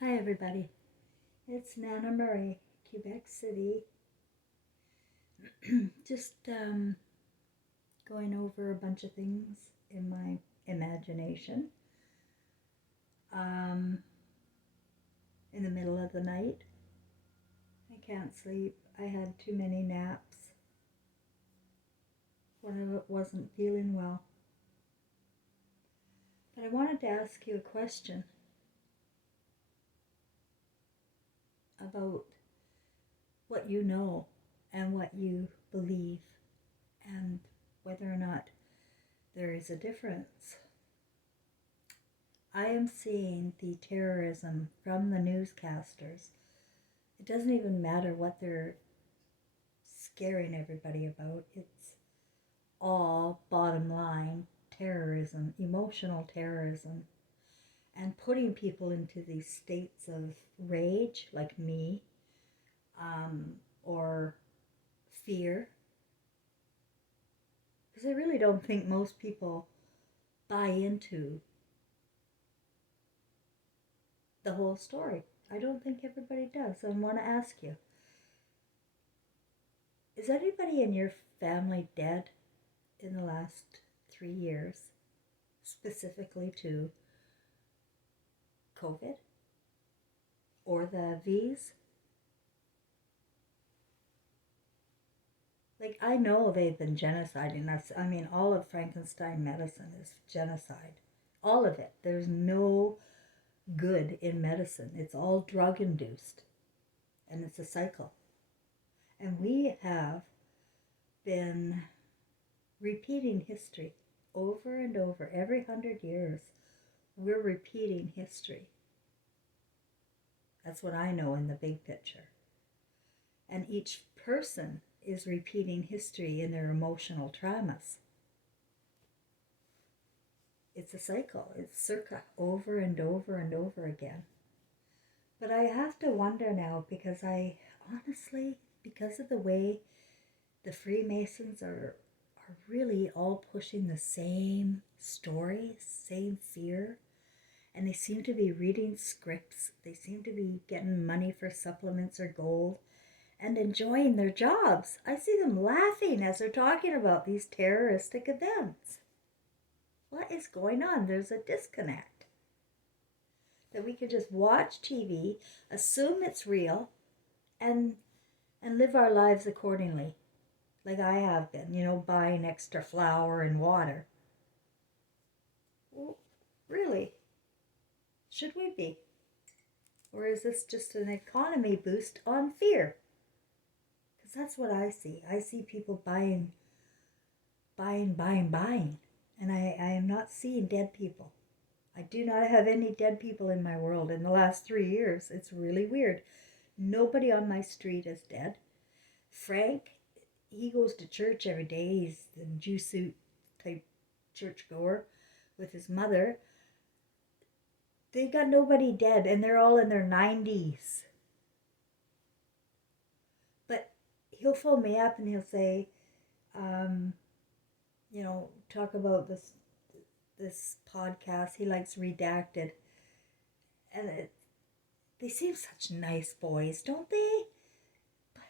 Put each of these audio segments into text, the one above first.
Hi everybody, it's Nana Marie, Quebec City. Just going over a bunch of things in my imagination. Um, in the middle of the night, I can't sleep. I had too many naps when I wasn't feeling well. But I wanted to ask you a question about what you know and what you believe and whether or not there is a difference. I am seeing the terrorism from the newscasters. It doesn't even matter what they're scaring everybody about. It's all bottom line terrorism, emotional terrorism, and putting people into these states of rage, like me, or fear. Because I really don't think most people buy into the whole story. I don't think everybody does. I want to ask you, is anybody in your family dead in the last 3 years, specifically to COVID or the V's? Like, I know they've been genociding us. I mean, all of Frankenstein medicine is genocide. All of it. There's no good in medicine. It's all drug induced. And it's a cycle. And we have been repeating history over and over. Every 100 years, we're repeating history. That's what I know in the big picture. And each person is repeating history in their emotional traumas. It's a cycle. It's circa over and over and over again. But I have to wonder now because because of the way the Freemasons are really all pushing the same stories, same fear, and they seem to be reading scripts. They seem to be getting money for supplements or gold and enjoying their jobs. I see them laughing as they're talking about these terroristic events. What is going on? There's a disconnect. That we can just watch TV, assume it's real, and live our lives accordingly. Like I have been, buying extra flour and water. Well, really? Should we be? Or is this just an economy boost on fear? Because that's what I see. I see people buying, buying. And I am not seeing dead people. I do not have any dead people in my world in the last 3 years. It's really weird. Nobody on my street is dead. Frank, he goes to church every day. He's the Jew suit type church goer with his mother. They got nobody dead, and they're all in their 90s. But he'll phone me up and he'll say, um, talk about this podcast. He likes Redacted, and they seem such nice boys, don't they? But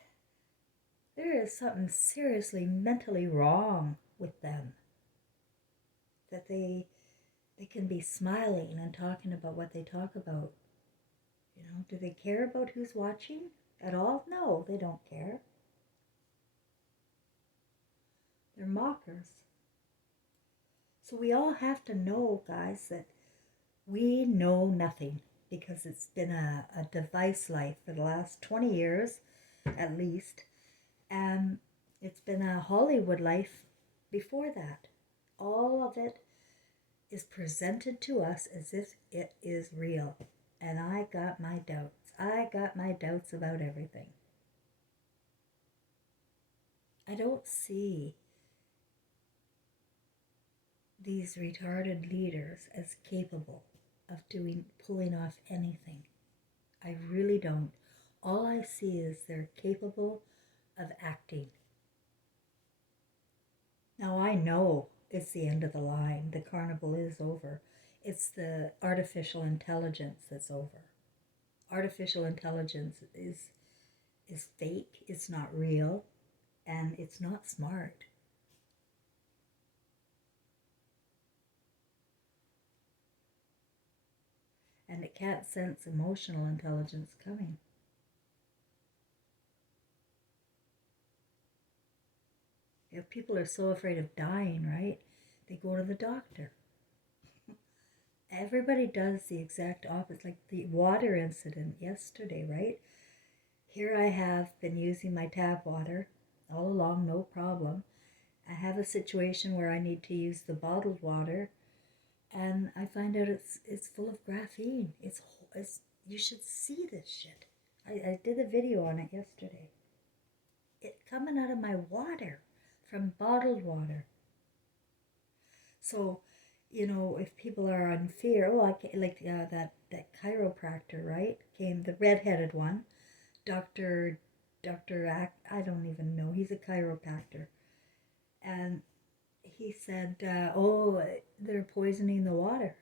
there is something seriously mentally wrong with them. That they can be smiling and talking about what they talk about. Do they care about who's watching at all? No, they don't care. They're mockers. So we all have to know, guys, that we know nothing because it's been a device life for the last 20 years at least. And it's been a Hollywood life before that. All of it is presented to us as if it is real. And I got my doubts. I got my doubts about everything. I don't see these retarded leaders as capable of pulling off anything. I really don't. All I see is they're capable of acting. Now I know it's the end of the line. The carnival is over. It's the artificial intelligence that's over. artificial intelligence is fake, it's not real, and it's not smart. And it can't sense emotional intelligence coming. If people are so afraid of dying, right, they go to the doctor. Everybody does the exact opposite, like the water incident yesterday, right? Here I have been using my tap water all along, no problem. I have a situation where I need to use the bottled water, and I find out it's full of graphene. It's you should see this shit. I did a video on it yesterday. It coming out of my water from bottled water. So, if people are on fear, oh, I can't, like that chiropractor, right? Came the redheaded one, Doctor I don't even know. He's a chiropractor, and he said, "Oh, they're poisoning the water."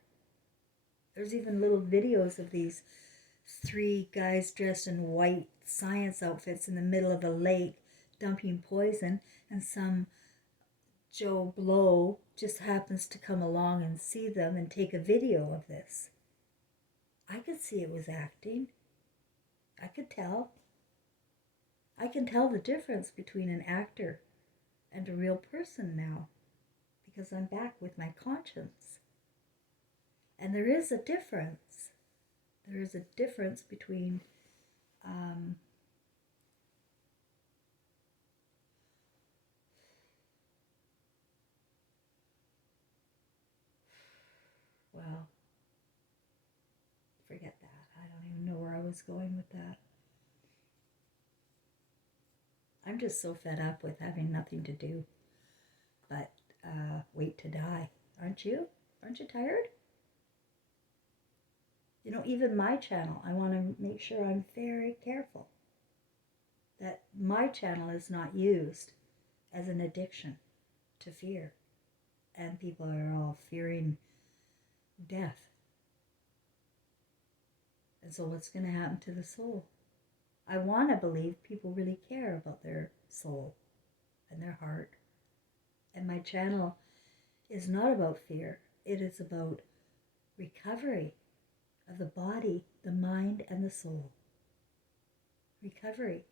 There's even little videos of these three guys dressed in white science outfits in the middle of a lake dumping poison, and some Joe Blow just happens to come along and see them and take a video of this. I could see it was acting. I could tell. I can tell the difference between an actor and a real person now because I'm back with my conscience. And there is a difference. There is a difference between well, forget that. I don't even know where I was going with that. I'm just so fed up with having nothing to do but wait to die. Aren't you? Aren't you tired? Even my channel, I want to make sure I'm very careful that my channel is not used as an addiction to fear. And people are all fearing death. And so what's going to happen to the soul? I want to believe people really care about their soul and their heart. And my channel is not about fear. It is about recovery of the body, the mind, and the soul. Recovery.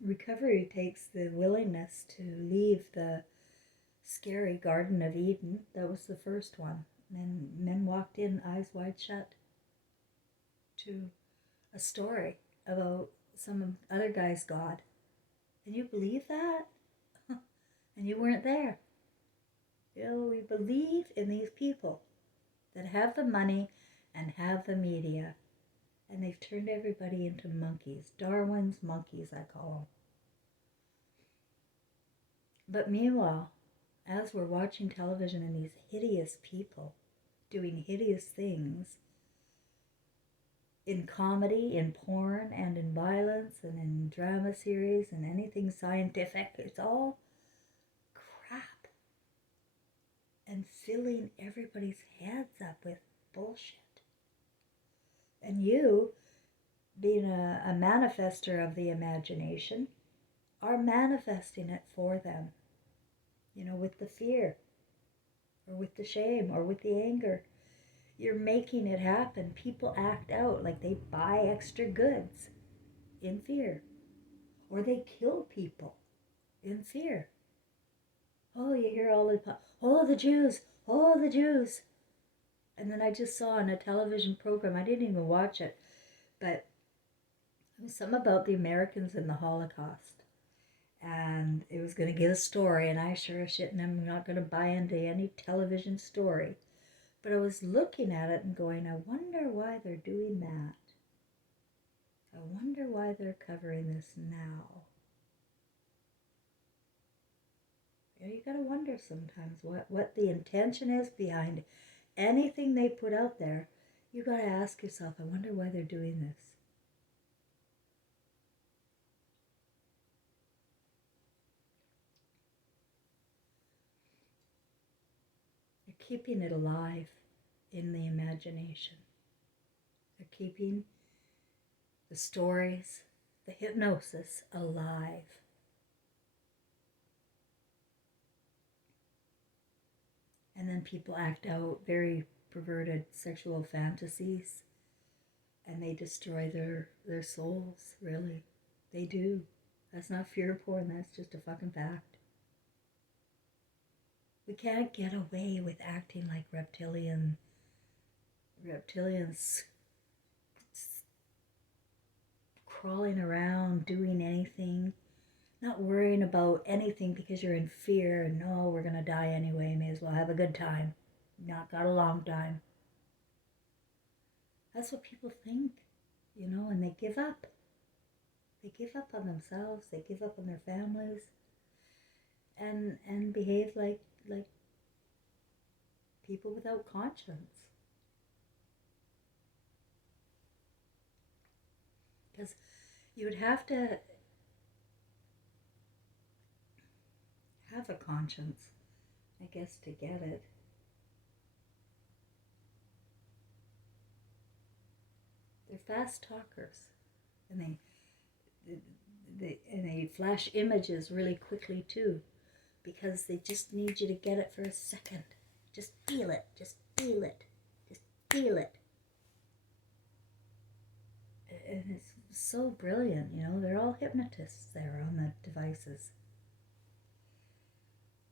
Recovery takes the willingness to leave the scary Garden of Eden. That was the first one. And men walked in eyes wide shut to a story about some other guy's God. And you believe that? And you weren't there. We believe in these people that have the money and have the media. And they've turned everybody into monkeys. Darwin's monkeys, I call them. But meanwhile, as we're watching television and these hideous people doing hideous things in comedy, in porn, and in violence, and in drama series, and anything scientific, it's all crap. And filling everybody's heads up with bullshit. And you, being a manifester of the imagination, are manifesting it for them. With the fear, or with the shame, or with the anger. You're making it happen. People act out like they buy extra goods in fear. Or they kill people in fear. Oh, you hear all the, oh, the Jews, oh, the Jews. And then I just saw on a television program, I didn't even watch it, but it was some about the Americans in the Holocaust. And it was going to give a story, and I sure as shit, and I'm not going to buy into any television story. But I was looking at it and going, I wonder why they're doing that. I wonder why they're covering this now. You got to wonder sometimes what the intention is behind anything they put out there. You got to ask yourself, I wonder why they're doing this. They're keeping it alive in the imagination. They're keeping the stories, the hypnosis alive. And then people act out very perverted sexual fantasies, and they destroy their souls, really. They do. That's not fear porn, that's just a fucking fact. We can't get away with acting like reptilians crawling around, doing anything, not worrying about anything because you're in fear and no, we're gonna die anyway, may as well have a good time. Not got a long time. That's what people think, and they give up. They give up on themselves, they give up on their families, and behave like people without conscience. Because you would have to have a conscience, I guess, to get it. They're fast talkers, and they flash images really quickly too, because they just need you to get it for a second. Just feel it, just feel it, just feel it. And it's so brilliant, they're all hypnotists there on the devices.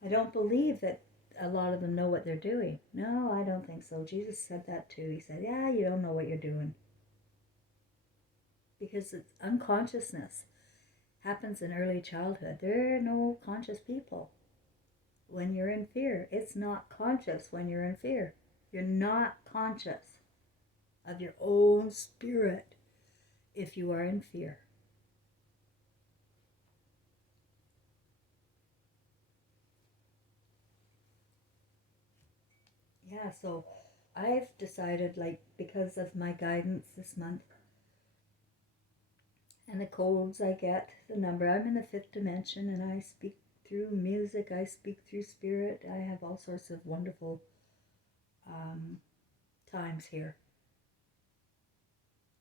I don't believe that a lot of them know what they're doing. No, I don't think so. Jesus said that too. He said, yeah, you don't know what you're doing. Because it's unconsciousness happens in early childhood. There are no conscious people when you're in fear. It's not conscious when you're in fear. You're not conscious of your own spirit if you are in fear. Yeah, so I've decided, because of my guidance this month and the codes I get, the number, I'm in the 5th dimension and I speak through music, I speak through spirit. I have all sorts of wonderful times here.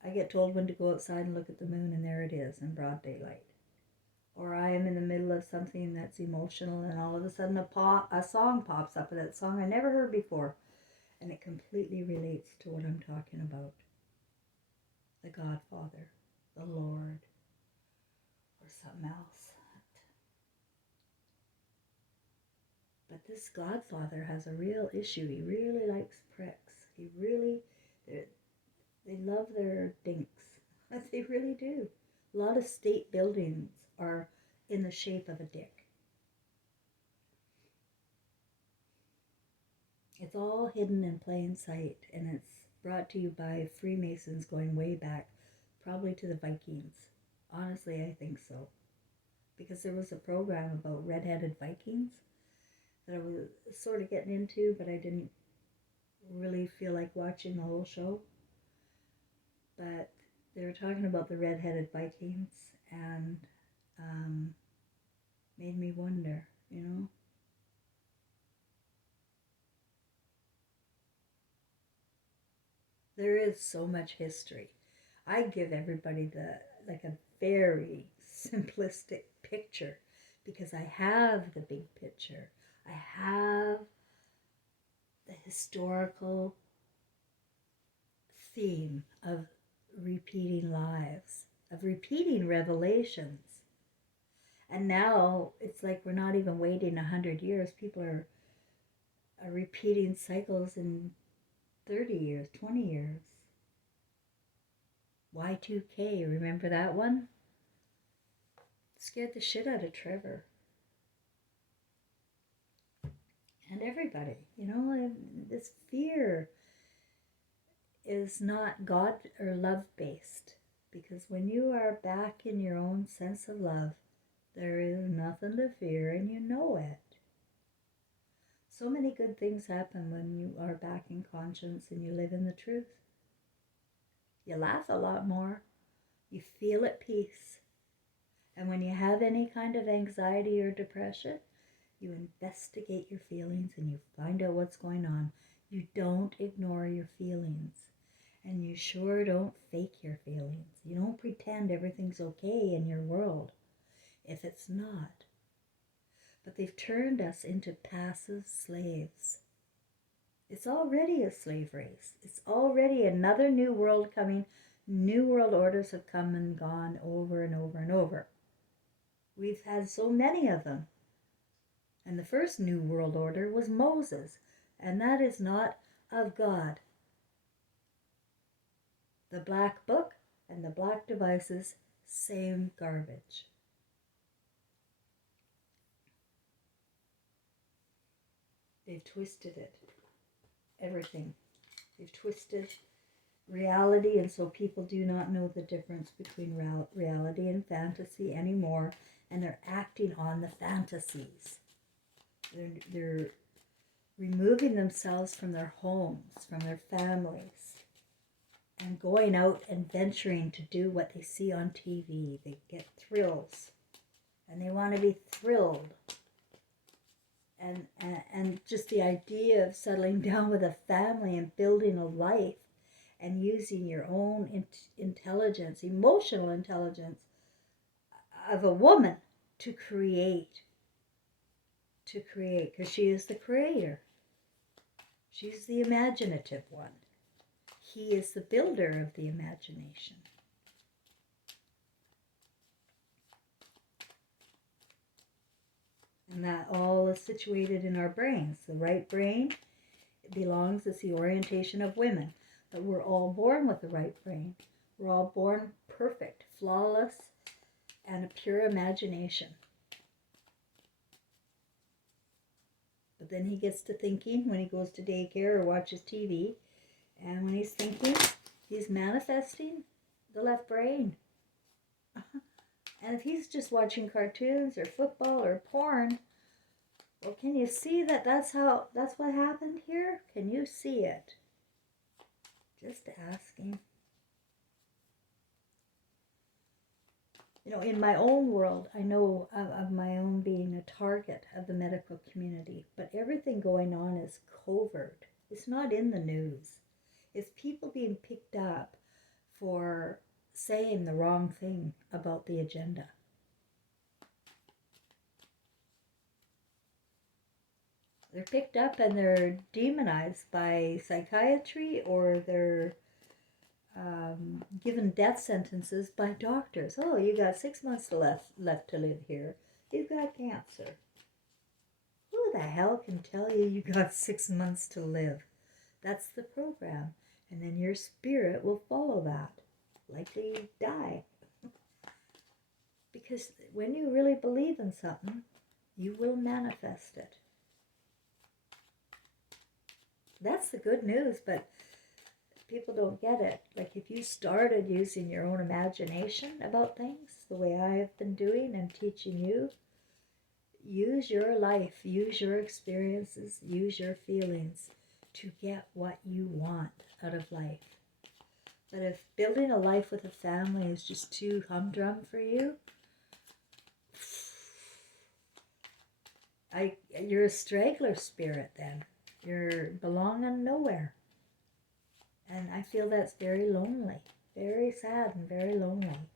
I get told when to go outside and look at the moon, and there it is in broad daylight. Or I am in the middle of something that's emotional, and all of a sudden a song pops up, and that song I never heard before, and it completely relates to what I'm talking about. The Godfather, the Lord, or something else. But this Godfather has a real issue. He really likes pricks. They love their dinks. They really do. A lot of state buildings are in the shape of a dick. It's all hidden in plain sight, and it's brought to you by Freemasons going way back, probably to the Vikings. Honestly, I think so. Because there was a program about red-headed Vikings that I was sort of getting into, but I didn't really feel like watching the whole show. But they were talking about the red-headed Vikings, and made me wonder, There is so much history. I give everybody a very simplistic picture because I have the big picture. I have the historical theme of repeating lives, of repeating revelations. And now it's like we're not even waiting 100 years. People are repeating cycles in 30 years, 20 years. Y2K, remember that one? Scared the shit out of Trevor. And everybody, this fear is not God or love based. Because when you are back in your own sense of love, there is nothing to fear and you know it. So many good things happen when you are back in conscience and you live in the truth. You laugh a lot more. You feel at peace. And when you have any kind of anxiety or depression, You investigate your feelings and you find out what's going on. You don't ignore your feelings. And you sure don't fake your feelings. You don't pretend everything's okay in your world if it's not. But they've turned us into passive slaves. It's already a slave race. It's already another new world coming. New world orders have come and gone over and over and over. We've had so many of them. And the first new world order was Moses. And that is not of God. The black book and the black devices, same garbage. They've twisted it. Everything. They've twisted reality, and so people do not know the difference between reality and fantasy anymore, and they're acting on the fantasies. They're removing themselves from their homes, from their families, and going out and venturing to do what they see on TV. They get thrills, and they want to be thrilled. And just the idea of settling down with a family and building a life and using your own intelligence, emotional intelligence of a woman to create, because she is the creator. She's the imaginative one. He is the builder of the imagination. And that all is situated in our brains. The right brain belongs as the orientation of women. But we're all born with the right brain. We're all born perfect, flawless, and a pure imagination. But then he gets to thinking when he goes to daycare or watches TV. And when he's thinking, he's manifesting the left brain. And if he's just watching cartoons or football or porn, well, can you see that that's what happened here? Can you see it? Just asking. You know, in my own world, I know of my own being a target of the medical community, but everything going on is covert. It's not in the news. It's people being picked up for saying the wrong thing about the agenda. They're picked up and they're demonized by psychiatry, or they're given death sentences by doctors. Oh, you got 6 months left to live here. You've got cancer. Who the hell can tell you got 6 months to live? That's the program. And then your spirit will follow that. Likely die. Because when you really believe in something, you will manifest it. That's the good news, but people don't get it. Like if you started using your own imagination about things, the way I have been doing and teaching you, use your life, use your experiences, use your feelings to get what you want out of life. But if building a life with a family is just too humdrum for you, you're a straggler spirit then. You're belonging nowhere. And I feel that's very lonely, very sad and very lonely.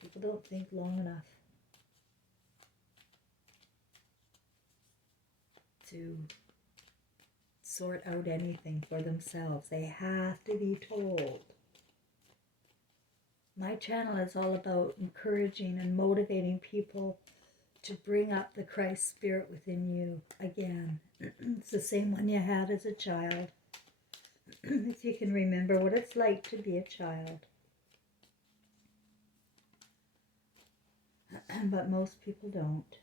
People don't think long enough to sort out anything for themselves. They have to be told. My channel is all about encouraging and motivating people to bring up the Christ spirit within you again. It's the same one you had as a child. If you can remember what it's like to be a child. But most people don't.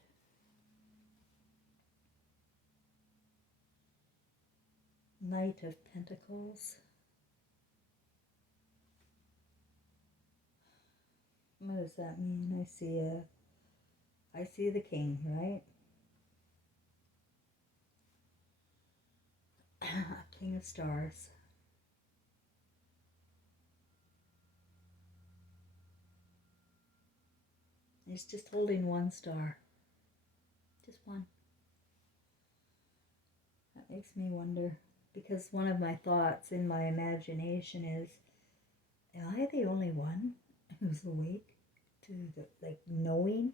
Knight of Pentacles. What does that mean? I see the king, right? King of Stars. He's just holding one star. Just one. That makes me wonder, because one of my thoughts in my imagination is, am I the only one who's awake to the, like, knowing?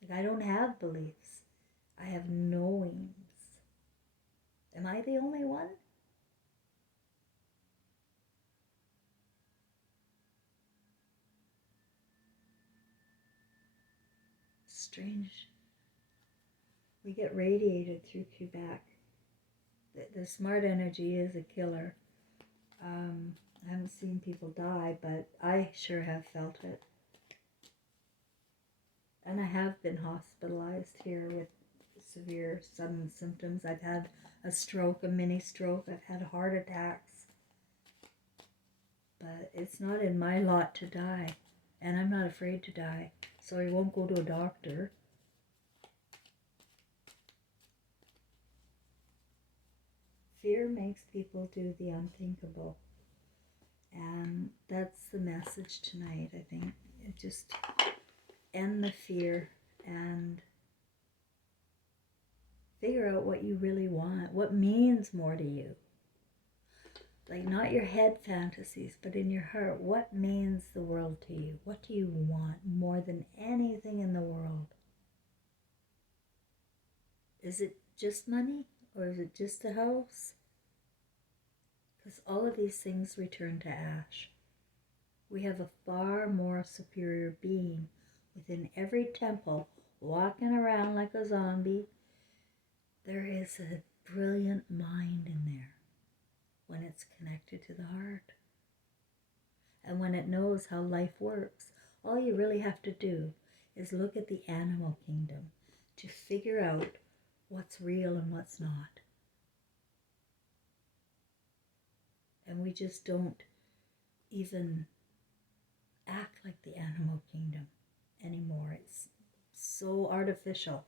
Like, I don't have beliefs. I have knowings. Am I the only one? Strange. We get radiated through Quebec. The smart energy is a killer. I haven't seen people die, but I sure have felt it. And I have been hospitalized here with severe sudden symptoms. I've had a stroke, a mini stroke. I've had heart attacks. But it's not in my lot to die. And I'm not afraid to die. So I won't go to a doctor. Fear makes people do the unthinkable. And that's the message tonight, I think. It just end the fear and figure out what you really want, what means more to you. Like, not your head fantasies, but in your heart, what means the world to you? What do you want more than anything in the world? Is it just money, or is it just a house? Because all of these things return to ash. We have a far more superior being within every temple, walking around like a zombie. There is a brilliant mind in there when it's connected to the heart. And when it knows how life works, all you really have to do is look at the animal kingdom to figure out what's real and what's not. And we just don't even act like the animal kingdom anymore. It's so artificial.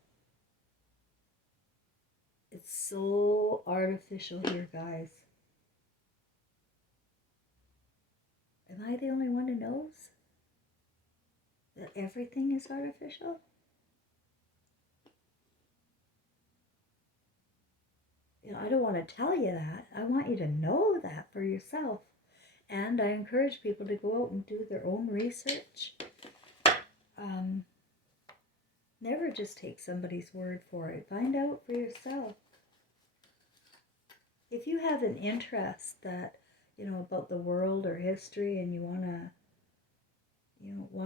It's so artificial here, guys. Am I the only one who knows that everything is artificial? You know, I don't want to tell you that. I want you to know that for yourself. And I encourage people to go out and do their own research. Never just take somebody's word for it. Find out for yourself. If you have an interest that, you know, about the world or history, and you want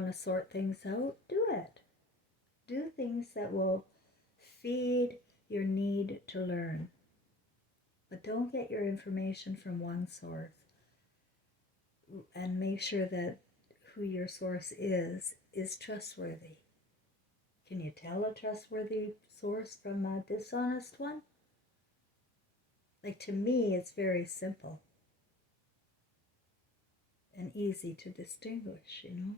to sort things out, do it. Do things that will feed your need to learn. But don't get your information from one source. And make sure that who your source is trustworthy. Can you tell a trustworthy source from a dishonest one? Like, to me, it's very simple and easy to distinguish, you know.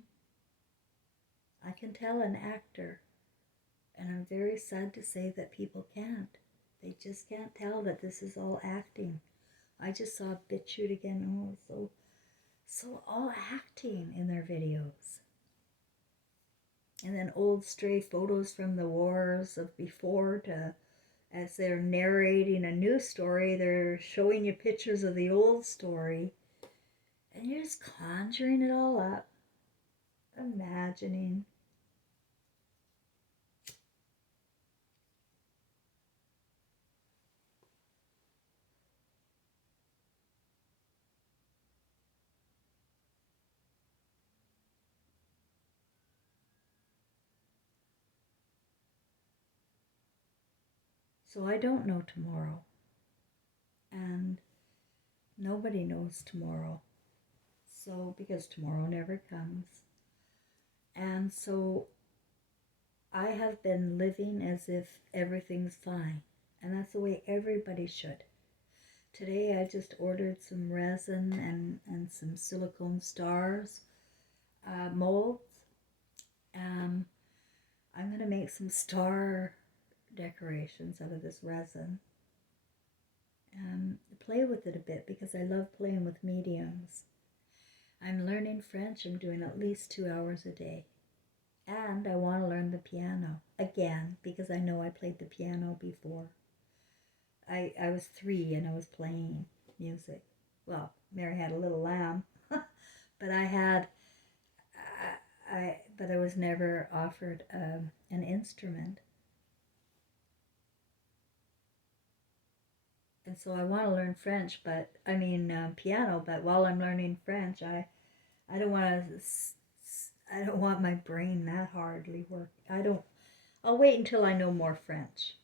I can tell an actor, and I'm very sad to say that people can't. They just can't tell that this is all acting. I just saw BitChute again. Oh, so all acting in their videos. And then old stray photos from the wars of before, to, as they're narrating a new story, they're showing you pictures of the old story. And you're just conjuring it all up, imagining. So I don't know tomorrow. And nobody knows tomorrow. So, because tomorrow never comes. And so I have been living as if everything's fine. And that's the way everybody should. Today I just ordered some resin and some silicone stars, molds. I'm going to make some star decorations out of this resin. Play with it a bit, because I love playing with mediums. I'm learning French. I'm doing at least 2 hours a day. And I want to learn the piano again because I know I played the piano before. I was 3 and I was playing music. Well, Mary Had a Little Lamb, but I was never offered an instrument. And so I want to learn French, but piano. But while I'm learning French, I don't want to. I don't want my brain that hardly work. I don't. I'll wait until I know more French,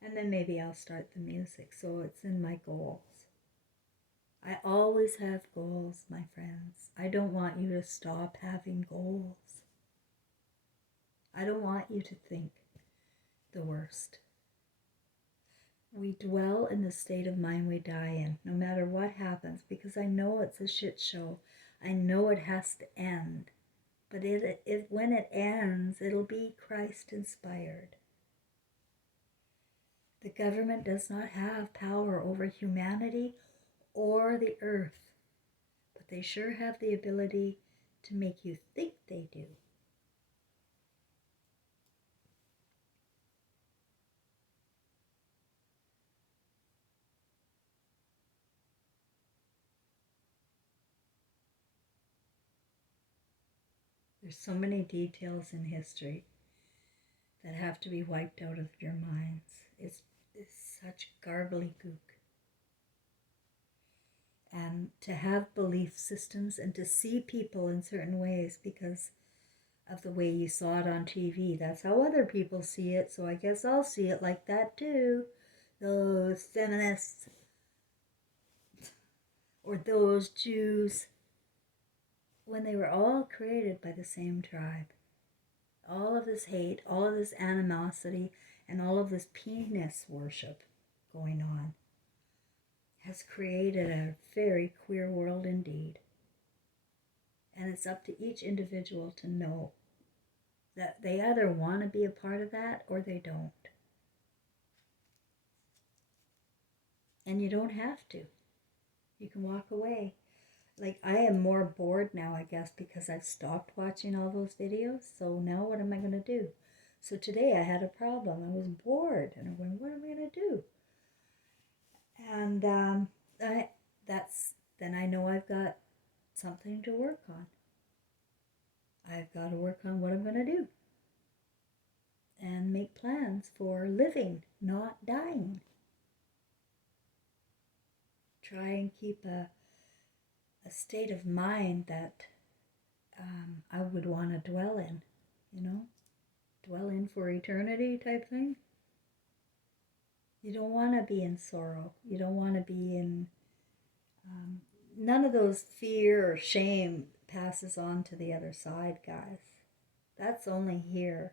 and then maybe I'll start the music. So it's in my goals. I always have goals, my friends. I don't want you to stop having goals. I don't want you to think the worst. We dwell in the state of mind we die in, no matter what happens, because I know it's a shit show. I know it has to end. But when it ends, it'll be Christ-inspired. The government does not have power over humanity or the earth, but they sure have the ability to make you think they do. There's so many details in history that have to be wiped out of your minds. It's such gobbledygook. And to have belief systems and to see people in certain ways because of the way you saw it on TV. That's how other people see it, so I guess I'll see it like that too. Those feminists or those Jews, when they were all created by the same tribe. All of this hate, all of this animosity, and all of this penis worship going on has created a very queer world indeed. And it's up to each individual to know that they either want to be a part of that or they don't. And you don't have to. You can walk away. Like, I am more bored now, I guess, because I've stopped watching all those videos. So now what am I going to do? So today I had a problem. I was bored. And I went, what am I going to do? And then I know I've got something to work on. I've got to work on what I'm going to do. And make plans for living, not dying. Try and keep a state of mind that I would want to dwell in, dwell in for eternity type thing. You don't want to be in sorrow. You don't want to be in, none of those fear or shame passes on to the other side, guys. That's only here.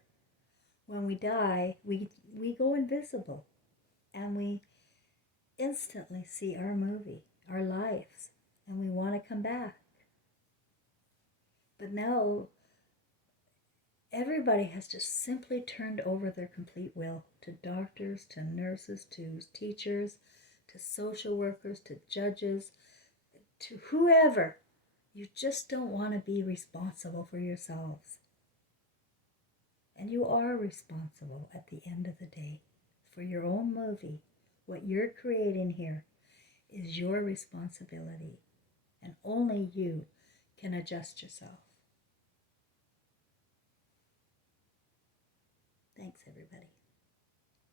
When we die, we go invisible and we instantly see our movie, our lives, and we want to come back. But now, everybody has just simply turned over their complete will to doctors, to nurses, to teachers, to social workers, to judges, to whoever. You just don't want to be responsible for yourselves. And you are responsible at the end of the day for your own movie. What you're creating here is your responsibility, and only you can adjust yourself. Thanks, everybody.